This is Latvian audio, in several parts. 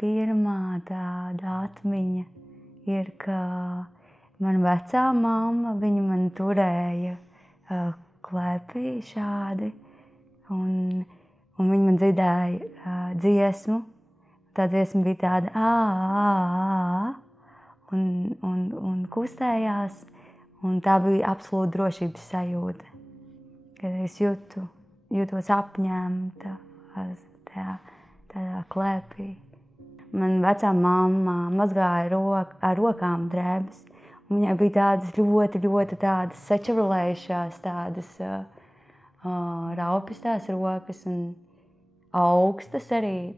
pirmā tāda atmiņa ir, ka mana vecā mamma, viņa man turēja klēpī šādi, un viņa man dziedāja dziesmu. Tā dziesma bija tāda un kustējās, un tā bija absolūta drošības sajūta, kad es jūtos apņemta tādā klēpī. Man vecā mamma mazgāja ar rokām drēbes, un viņai bija tādas ļoti tādas sačavrlējušās, tādas raupjas tās rokas un augstas arī.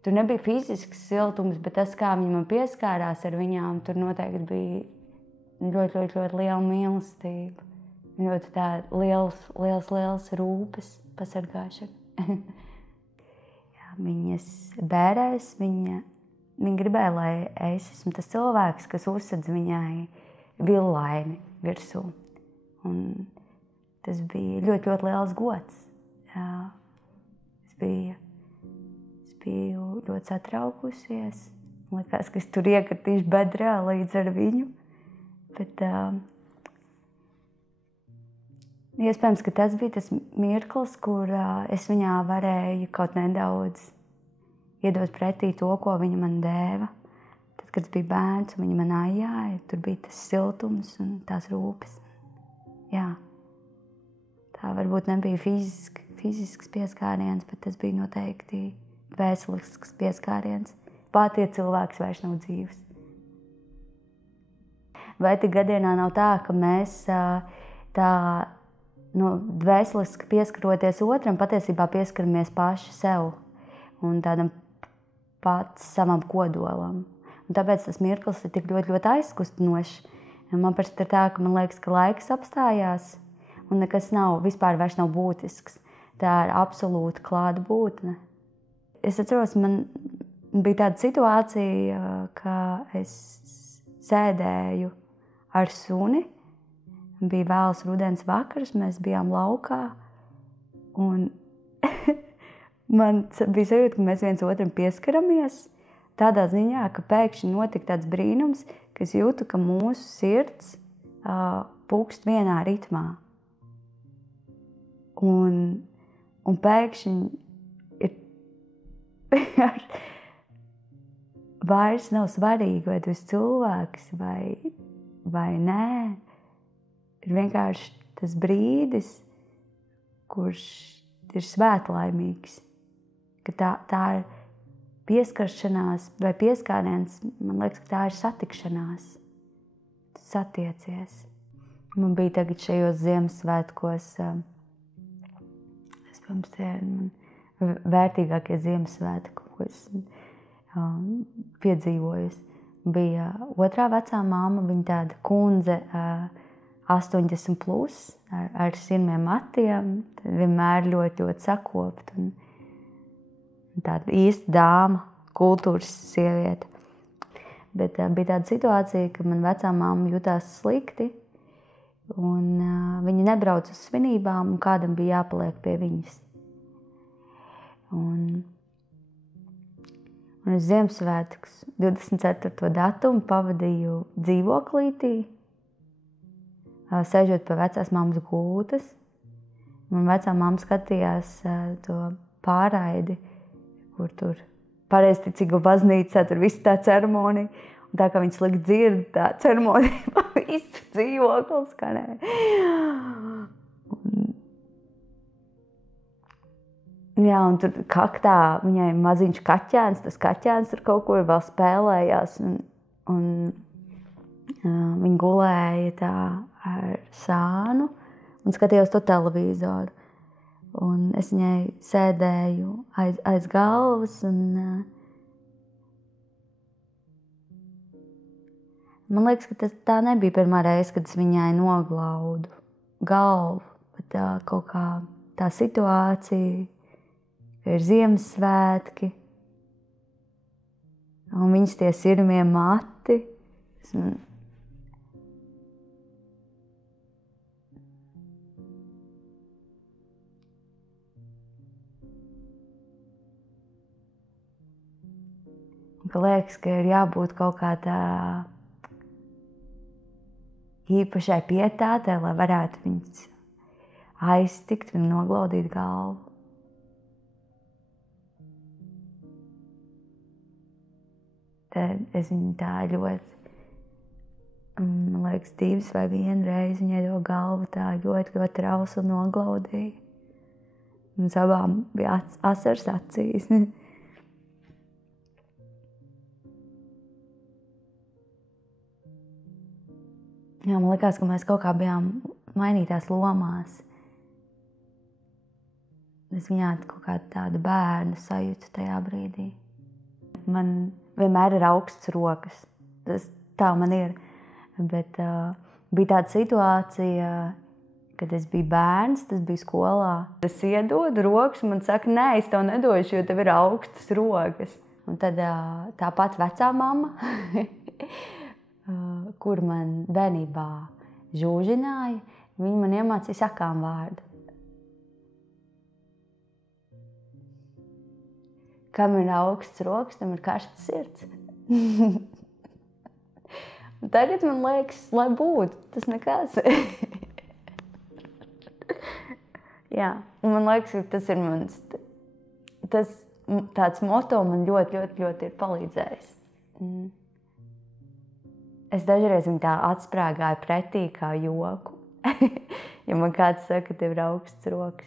Tur nebija fizisks siltums, bet tas, kā viņa man pieskārās ar viņām, tur noteikti bija ļoti liela mīlestība. Ļoti tāda liels rūpes pasargāšana. Viņas bērēs, viņa gribēja, lai es esmu tas cilvēks, kas uzsedz viņai villaini virsū. Un tas bija ļoti liels gods. Es biju ļoti satraukusies. Man likās, ka es tur iekritīšu bedrā līdz ar viņu. Bet iespējams, ka tas bija tas mirklis, kur es viņā varēju kaut nedaudz iedot pretī to, ko viņa man dēva. Tad, kad es biju bērns un viņa man ajāja, tur bija tas siltums un tās rūpes. Jā. Tā varbūt nebija fizisks pieskāriens, bet tas bija noteikti vēselisks pieskāriens. Pat ja cilvēks vairs nav dzīvs. Vai tik gadienā nav tā, ka mēs tā dvēseliski pieskaroties otram, patiesībā pieskaramies paši sev un tādam pats savam kodolam. Un tāpēc tas mirklis ir tik ļoti aizkustinošs. Man parasti ir tā, ka man liekas, ka laiks apstājās un nekas vispār vairs nav būtisks. Tā ir absolūta klātbūtne. Es atceros, man bija tāda situācija, ka es sēdēju ar suni. Bija vēls rudens vakars, mēs bijām laukā. Un man bija sajūta, ka mēs viens otram pieskaramies. Tādā ziņā, ka pēkšņi notika tāds brīnums, ka es jūtu, ka mūsu sirds pukst vienā ritmā. Un pēkšņi vairs nav svarīgi, vai tu esi cilvēks vai nē. Ir vienkārši tas brīdis, kurš ir svētlaimīgs. Ka tā ir pieskaršanās vai pieskāriens, man liekas, ka tā ir satikšanās. Tu satiecies. Man bija tagad šajos Ziemassvētkos, tie ir vērtīgākie Ziemassvētki, ko es piedzīvoju. Bija otrā vecā māma, viņa tāda kundze, 80 plus, ar sirmiem matiem, vienmēr ļoti sakopta un tāda īsta dāma, kultūras sieviete. Bet bija tāda situācija, ka man vecā māma jutās slikti un viņa nebrauca uz svinībām un kādam bija jāpaliek pie viņas. Un uz Ziemassvētkus 24. datumu pavadīju dzīvoklītī, sēžot pie vecās mammas gultas. Man vecā mamma skatījās to pārraidi, kur tur pareizticīgo baznīcā, tur viss tā ceremonija. Un tā kā viņi slikti dzird, tā ceremonija pa visu dzīvokli skanēja. Jā, un tur kaktā viņai maziņš kaķēns, tas kaķēns tur kaut kur vēl spēlējās. Un viņa gulēja tā ar sānu un skatījos to televizoru. Un es viņai sēdēju aiz galvas un man liekas, ka tā nebija pirmā reize, kad es viņai noglaudu galvu, bet kaut kā tā situācija, ka ir Ziemassvētki un viņas tie sirmie mati. Ka liekas, ka ir jābūt kaut kā tā īpašai pietātei, lai varētu viņus aiztikt un noglaudīt galvu. Tad es viņu tā ļoti, man liekas, 2 vai 1 reizi viņai to galvu tā ļoti rausu noglaudīja. Mums abām bija asars acīs. Jā, man likās, ka mēs kaut kā bijām mainītās lomās. Es viņā kaut kādu tādu bērnu sajūtu tajā brīdī. Man vienmēr ir augsts rokas. Tā man ir. Bet bija tāda situācija, kad es biju bērns, tas bija skolā. Es iedodu rokas un man saka, nē, es tev nedošu, jo tev ir augstas rokas. Un tad tāpat vecā mamma, kur man bērnībā žūžināja, viņa man iemācīja sakām vārdu. Kam ir augsts rokas, tam ir karsts sirds. Tagad man liekas, lai būtu, tas nekas. Jā, un man liekas, ka tas ir mans, tāds moto man ļoti ir palīdzējis. Es dažreiz viņu tā atsprāgāju pretī kā joku, ja man kāds saka, ka tev ir augsts rokas.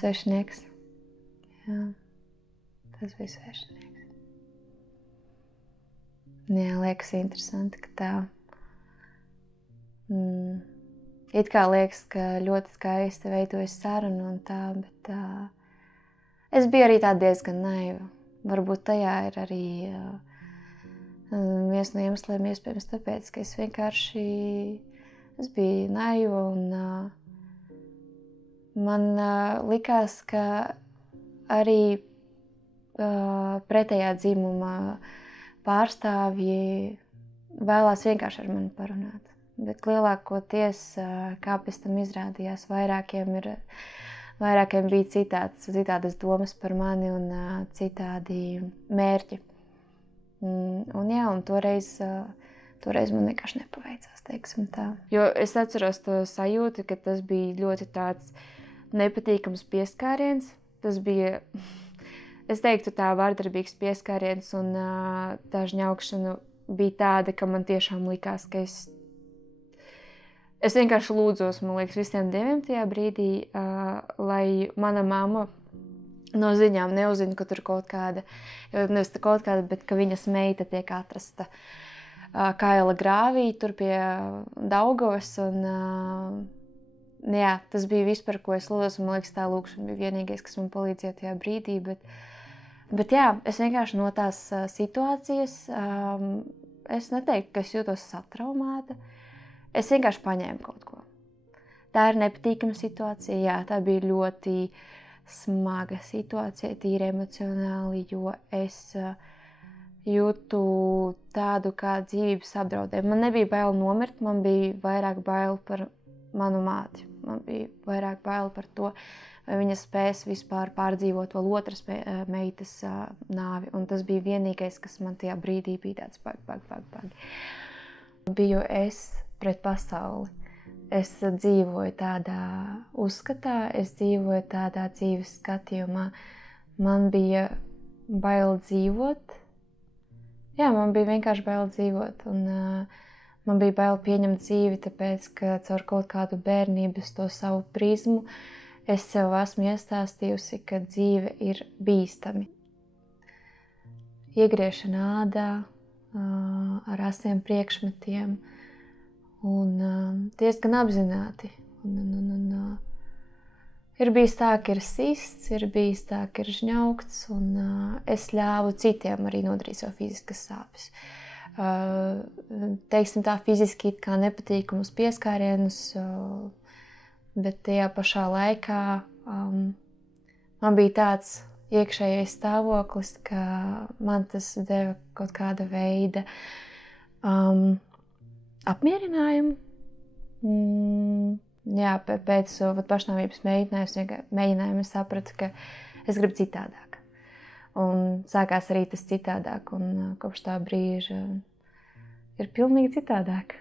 Svešinieks. Jā, tas bija svešinieks. Jā, liekas interesanti, ka tā. It kā liekas, ka ļoti skaisti veidojas saruna un tā, bet Es biju arī tā diezgan naiva. Varbūt tajā ir arī viens no iemesliem, iespējams tāpēc, ka es vienkārši biju naiva un man likās, ka arī pretējā dzimuma pārstāvji vēlās vienkārši ar mani parunāt. Bet lielākoties, kā pēc tam izrādījās, vairākiem bija citādas domas par mani un citādi mērķi. Un toreiz man vienkārši nepaveicās, teiksim tā. Jo es atceros to sajūtu, ka tas bija ļoti tāds nepatīkams pieskāriens. Tas bija, es teiktu, tā vardarbīgs pieskāriens un tā žņaukšana bija tāda, ka man tiešām likās, ka es vienkārši lūdzos, man liekas, visiem Dieviem tajā brīdī, lai mana mamma no ziņām neuzzina, ka tur kaut kāda, bet ka viņas meita tiek atrasta kaila grāvī, tur pie Daugavas. Jā, tas bija viss, par ko es lūdzos, un man liekas, tā lūkšana bija vienīgais, kas man palīdzēja tajā brīdī. Bet jā, es vienkārši no tās situācijas, es neteiktu, ka es jūtos satraumēta. Es vienkārši paņēmu kaut ko. Tā ir nepatīkama situācija, jā, tā bija ļoti smaga situācija, tīri emocionāli, jo es jūtu tādu kā dzīvības apdraudējumu. Man nebija bail nomirt, man bija vairāk bail par manu māti. Man bija vairāk bail par to, vai viņa spēs vispār pārdzīvot vēl otras meitas nāvi. Un tas bija vienīgais, kas man tajā brīdī bija tāds bag. Biju es pret pasauli. Es dzīvoju tādā uzskatā, es dzīvoju tādā dzīves skatījumā. Man bija bail dzīvot. Jā, man bija vienkārši bail dzīvot. Un man bija bail pieņemt dzīvi, tāpēc, ka caur kaut kādu bērnības to savu prizmu es sev esmu iestāstījusi, ka dzīve ir bīstami. Iegriešana ādā, ar asiem priekšmetiem, un diezgan apzināti. Ir bijis tā, ka ir sists, ir bijis tā, ka ir žņaukts, un es ļāvu citiem arī nodarīt sev fiziskas sāpes. Teiksim tā, fiziski it kā nepatīkamus pieskārienus, bet tajā pašā laikā man bija tāds iekšējais stāvoklis, ka man tas deva kaut kāda veida apmierinājumu. Jā, pēc pašnāvības mēģinājuma es sapratu, ka es gribu citādāk. Un sākās arī tas citādāk, un kopš tā brīža ir pilnīgi citādāk.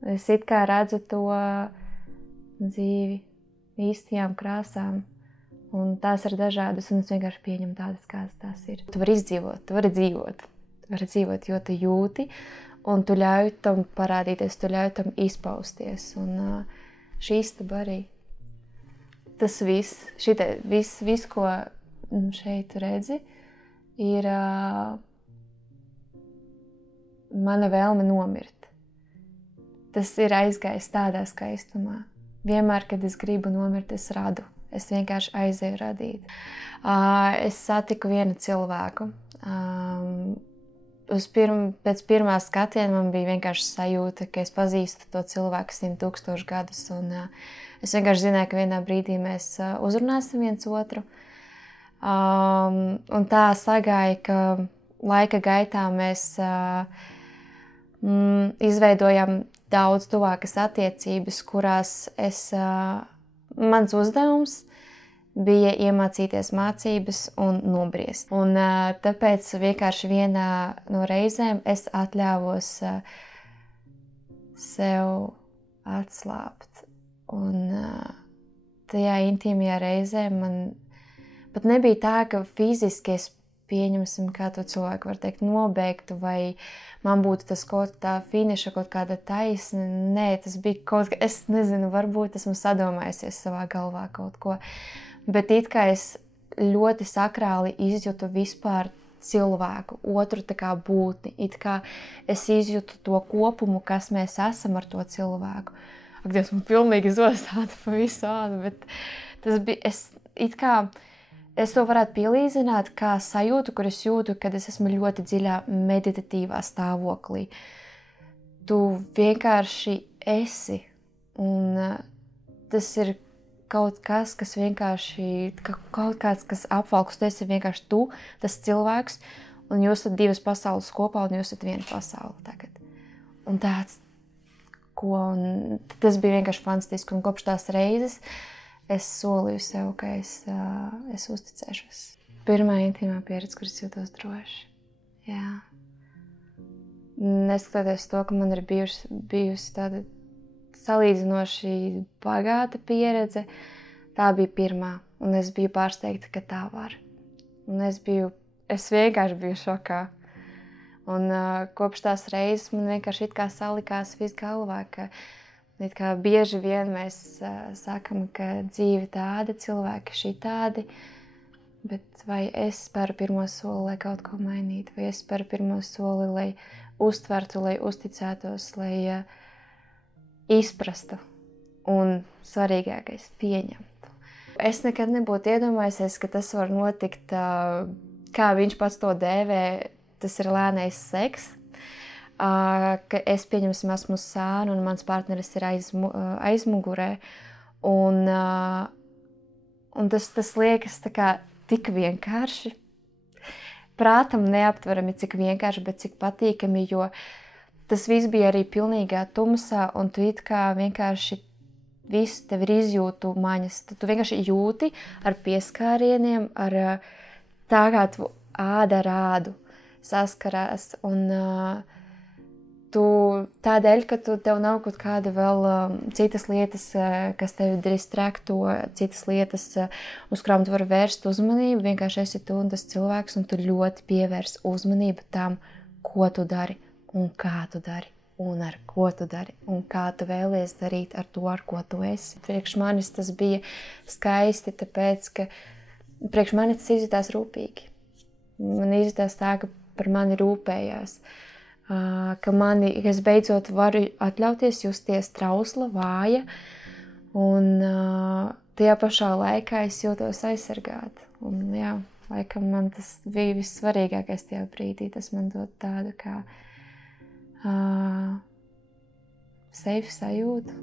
Es it kā redzu to dzīvi īstajām krāsām, un tās ir dažādas, un es vienkārši pieņemu tādas, kādas tās ir. Tu vari izdzīvot, tu vari dzīvot, jo tu jūti, un tu ļauj tam parādīties, tu ļauj tam izpausties. Un šī istaba arī. Tas viss, ko šeit redzi, ir mana vēlme nomirt. Tas ir aizgājis tādā skaistumā. Vienmēr, kad es gribu nomirt, es radu. Es vienkārši aizēju radīt. Es satiku vienu cilvēku. Pēc pirmā skatiena man bija vienkārši sajūta, ka es pazīstu to cilvēku 100,000 gadus. Un es vienkārši zināju, ka vienā brīdī mēs uzrunāsim viens otru. Un tā sagāja, ka laika gaitā mēs izveidojam daudz tuvākas attiecības, kurās mans uzdevums bija iemācīties mācības un nobriest. Un tāpēc vienkārši vienā no reizēm es atļāvos sev atslābt. Un tajā intīmajā reizē man pat nebija tā, ka fiziski es pieņemsim, kā to cilvēku var teikt, nobeigtu, vai man būtu tas kaut tā finiša, kaut kāda taisna. Nē, tas bija kaut kā, es nezinu, varbūt esmu sadomājusies savā galvā kaut ko. Bet it kā es ļoti sakrāli izjūtu vispār cilvēku, otru tā kā būtni. It kā es izjūtu to kopumu, kas mēs esam ar to cilvēku. Ak, Dievs, man pilnīgi zosāda pa visu ādu, bet tas bija, Es to varētu pielīdzināt kā sajūtu, kur es jūtu, kad es esmu ļoti dziļā meditatīvā stāvoklī. Tu vienkārši esi, un tas ir kaut kas, kas vienkārši, kaut kāds, kas apvalks, tu esi vienkārši tu, tas cilvēks, un jūs esat divas pasaules kopā, un jūs esat viena pasaule tagad. Un tāds, un tas bija vienkārši fantastiski, un kopš tās reizes es solīju sev, ka es uzticēšos. Pirmā intīmā pieredze, kuras jūtos droši. Jā. Neskatoties to, ka man ir bijusi tāda salīdzinoši bagāta pieredze, tā bija pirmā, un es biju pārsteigta, ka tā var. Un es vienkārši biju šokā. Un kopš tās reizes man vienkārši it kā salikās viss galvā, ka it kā bieži vien mēs sakam, ka dzīve tāda, cilvēki šitādi, bet vai es speru pirmo soli, lai kaut ko mainītu, vai es speru pirmo soli, lai uztvertu, lai uzticētos, lai izprastu un svarīgākais pieņemtu. Es nekad nebūtu iedomājusies, ka tas var notikt, kā viņš pats to dēvē, tas ir lēnais seks, ka es pieņemsim esmu sāna un mans partneris ir aizmugurē. Un tas liekas tā kā tik vienkārši. Prātam neaptverami, cik vienkārši, bet cik patīkami, jo tas viss bija arī pilnīgā tumsā, un tu it kā vienkārši visu tev ir izjūtu maņas. Tu vienkārši jūti ar pieskārieniem, ar tā kā tu āda ar ādu saskarās. Un tādēļ, ka tev nav kaut kāda vēl citas lietas, kas tevi distrakto, citas lietas, uz kurām tu vari vērst uzmanību, vienkārši esi tu un tas cilvēks, un tu ļoti pievērs uzmanību tam, ko tu dari. Un kā tu dari, un ar ko tu dari, un kā tu vēlies darīt ar to, ar ko tu esi. Priekš manis tas bija skaisti, tāpēc, ka priekš manis tas izjūtās rūpīgi. Man izjūtās tā, ka par mani rūpējās, ka es beidzot varu atļauties justies trausla, vāja, un tajā pašā laikā es jūtos aizsargāta. Un jā, laikam man tas bija vissvarīgākais tajā brīdī, tas man dod tādu kā safe sajūtu.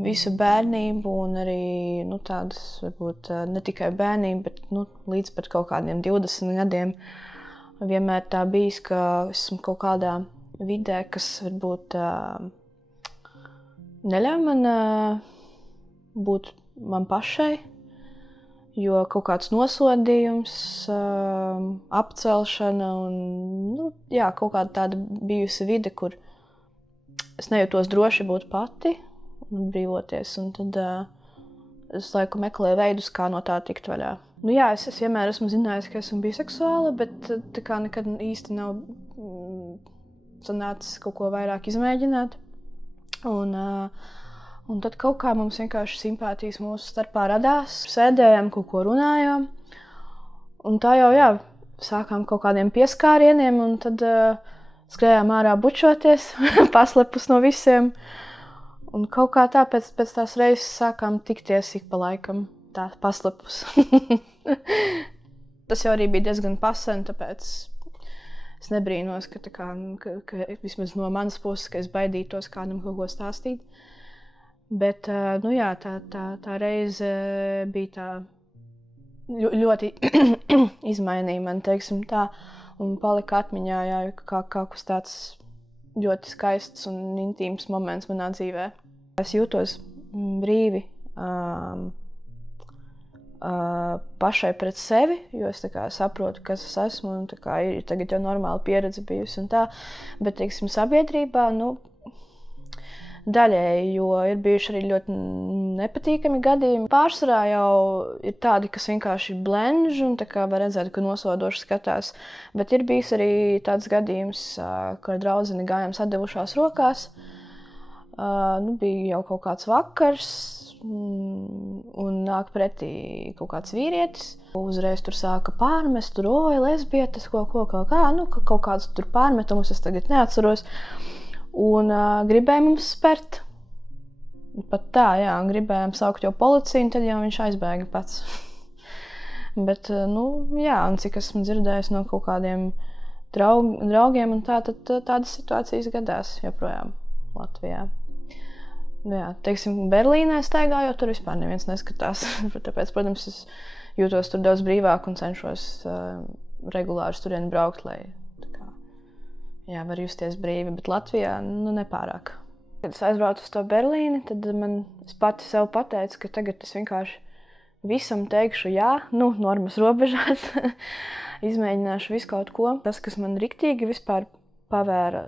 Visu bērnību un arī tādas, varbūt ne tikai bērnību, bet līdz pat kaut kādiem 20 gadiem vienmēr tā bijis, ka esmu kaut kādā vidē, kas varbūt neļauj man būt man pašai, jo kaut kāds nosodījums, apcelšana un kaut kāda tāda bijusi vide, kur es nejūtos droši būt pati un brīvoties, un tad es laiku meklēju veidus, kā no tā tikt vaļā. Es vienmēr esmu zinājusi, ka esmu biseksuāla, bet tā kā nekad īsti nav sanācis kaut ko vairāk izmēģināt. Un tad kaut kā mums vienkārši simpātijas mūsu starpā radās. Sēdējām, kaut ko runājām, un tā jau, sākām kaut kādiem pieskārieniem, un tad skrējām ārā bučoties, paslepus no visiem. Un kaut kā tā pēc tās reizes sākām tikties ik pa laikam, tā paslepus. Tas jau arī bija diezgan pasen, tāpēc es nebrīnos, ka vismaz no manas puses, ka es baidītos kādam kaut ko stāstīt. Bet, tā reize bija tā ļoti izmainīja man, teiksim tā, un palika atmiņā, kā kaut kas tāds ļoti skaists un intīms moments manā dzīvē. Es jūtos brīvi pašai pret sevi, jo es saprotu, kas es esmu, un ir tagad jau normāla pieredze bijusi un tā, bet, teiksim, sabiedrībā, daļēji, jo ir bijuši arī ļoti nepatīkami gadījumi. Pārsvarā jau ir tādi, kas vienkārši blenž un var redzēt, ka nosodoši skatās, bet ir bijis arī tāds gadījums, ka ar draudzeni gājām sadevušās rokās. Bija jau kaut kāds vakars un nāk pretī kaut kāds vīrietis. Uzreiz tur sāka pārmest, lesbietes, kaut kāds tur pārmetumus, es tagad neatceros. Un gribēja mums spert. Pat tā, gribējām saukt jau policiju, un tad jau viņš aizbēga pats. Bet, un cik esmu dzirdējis no kaut kādiem draugiem, un tad tādas situācijas gadās joprojām Latvijā. Teiksim, Berlīnē staigājot, tur vispār neviens neskatās. Tāpēc, protams, es jūtos tur daudz brīvāk un cenšos regulāri turien braukt, lai var justies brīvi, bet Latvijā nepārāk. Kad es aizbraucu uz to Berlīni, tad es pati sev pateicu, ka tagad es vienkārši visam teikšu jā, normas robežās, izmēģināšu visu kaut ko. Tas, kas man riktīgi vispār pavēra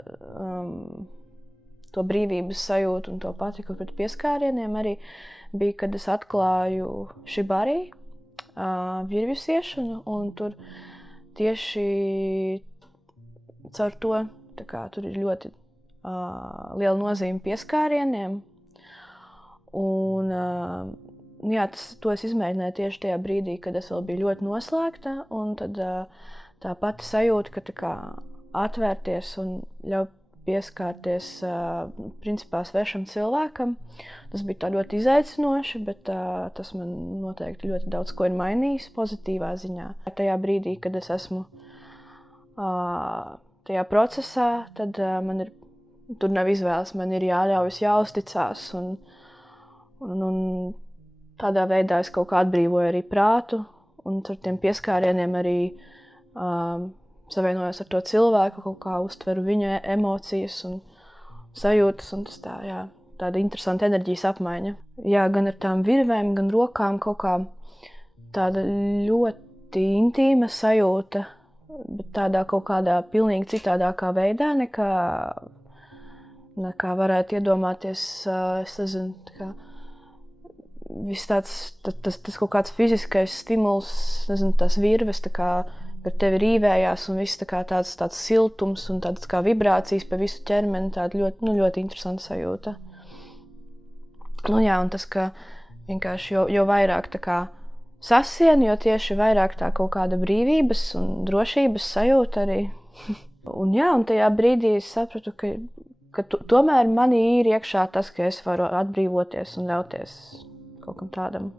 to brīvības sajūtu un to patiku pret pieskārieniem, arī bija, kad es atklāju šibari, virvju siešanu, un tur tieši caur to, tur ir ļoti liela nozīme pieskārieniem. Un, to es izmēģināju tieši tajā brīdī, kad es vēl biju ļoti noslēgta. Un tad tā pati sajūta, ka atvērties un ļauj pieskārties principā svešam cilvēkam. Tas bija tā ļoti izaicinoši, bet tas man noteikti ļoti daudz ko ir mainījis pozitīvā ziņā. Tajā brīdī, kad es esmu tajā procesā, tad tur nav izvēles, man ir jāļaujas, jāuzticās, un tādā veidā es kaut kā atbrīvoju arī prātu, un ar tiem pieskārieniem arī savienojos ar to cilvēku, kaut kā uztveru viņa emocijas un sajūtas, un tas tāda interesanta enerģijas apmaiņa. Gan ar tām virvēm, gan rokām kaut kā tāda ļoti intīma sajūta, bet tādā kaut kādā pilnīgi citādākā veidā, nekā varētu iedomāties, es nezinu, viss tas kaut kāds fiziskais stimuls, nezinu, tās virves, kad tevi rīvējās un viss tāds siltums un tādas kā vibrācijas pa visu ķermeni, tāda ļoti interesanta sajūta. Un tas, ka vienkārši jo vairāk tā kā sasienu, jo tieši vairāk tā kaut kāda brīvības un drošības sajūta arī. Un tajā brīdī es sapratu, ka tomēr manī ir iekšā tas, ka es varu atbrīvoties un ļauties kaut kam tādam.